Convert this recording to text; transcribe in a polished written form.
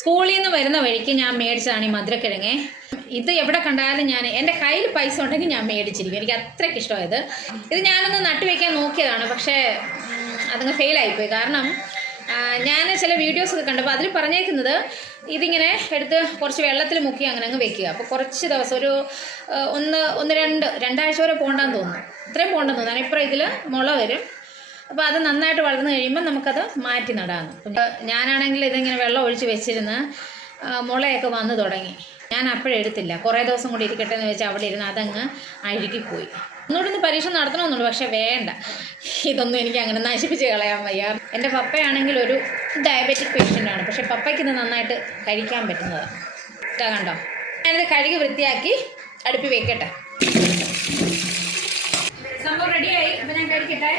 സ്കൂളിൽ നിന്ന് വരുന്ന വഴിക്ക് ഞാൻ മേടിച്ചതാണ് ഈ മധുരക്കിഴങ്ങ്. ഇത് എവിടെ കണ്ടാലും ഞാൻ എൻ്റെ കയ്യിൽ പൈസ ഉണ്ടെങ്കിൽ ഞാൻ മേടിച്ചിരിക്കും. എനിക്ക് അത്രയ്ക്ക് ഇഷ്ടമായത്. ഇത് ഞാനൊന്ന് നട്ടുവെക്കാൻ നോക്കിയതാണ്, പക്ഷേ അതങ്ങ് ഫെയിലായിപ്പോയി. കാരണം ഞാൻ ചില വീഡിയോസൊക്കെ കണ്ടപ്പോൾ അതിൽ പറഞ്ഞേക്കുന്നത് ഇതിങ്ങനെ എടുത്ത് കുറച്ച് വെള്ളത്തിൽ മുക്കി അങ്ങനെ അങ്ങ് വെക്കുക. അപ്പോൾ കുറച്ച് ദിവസം ഒരു രണ്ടാഴ്ച വരെ പോകണ്ടെന്ന് തോന്നുന്നു. ഇത്രയും പോകണ്ടെന്ന് തോന്നുന്നു. ഇപ്പുറം ഇതിൽ മുള വരും. അപ്പോൾ അത് നന്നായിട്ട് വളർന്നു കഴിയുമ്പോൾ നമുക്കത് മാറ്റി നടാമെന്ന്. ഞാനാണെങ്കിൽ ഇതിങ്ങനെ വെള്ളം ഒഴിച്ച് വെച്ചിരുന്ന് മുളയൊക്കെ വന്നു തുടങ്ങി. ഞാൻ അപ്പോഴെടുത്തില്ല. കുറേ ദിവസം കൂടി ഇരിക്കട്ടെ എന്ന് വെച്ചാൽ അവിടെ ഇരുന്ന് അതങ്ങ് അഴുകിപ്പോയി. ഒന്നുകൂടെ പരീക്ഷ നടത്തണമെന്നുള്ളൂ, പക്ഷേ വേണ്ട. ഇതൊന്നും എനിക്ക് അങ്ങനെ നശിപ്പിച്ച് കളയാൻ വയ്യ. എൻ്റെ പപ്പയാണെങ്കിൽ ഒരു ഡയബറ്റിക് പേഷ്യൻ്റാണ്, പക്ഷേ പപ്പയ്ക്ക് ഇത് നന്നായിട്ട് കഴിക്കാൻ പറ്റുന്നതാണ്. കണ്ടോ, ഞാനിത് കഴുകി വൃത്തിയാക്കി അടുപ്പിൽ വെക്കട്ടെ. സംഭവം റെഡിയായി. അപ്പോൾ ഞാൻ കഴിക്കട്ടെ.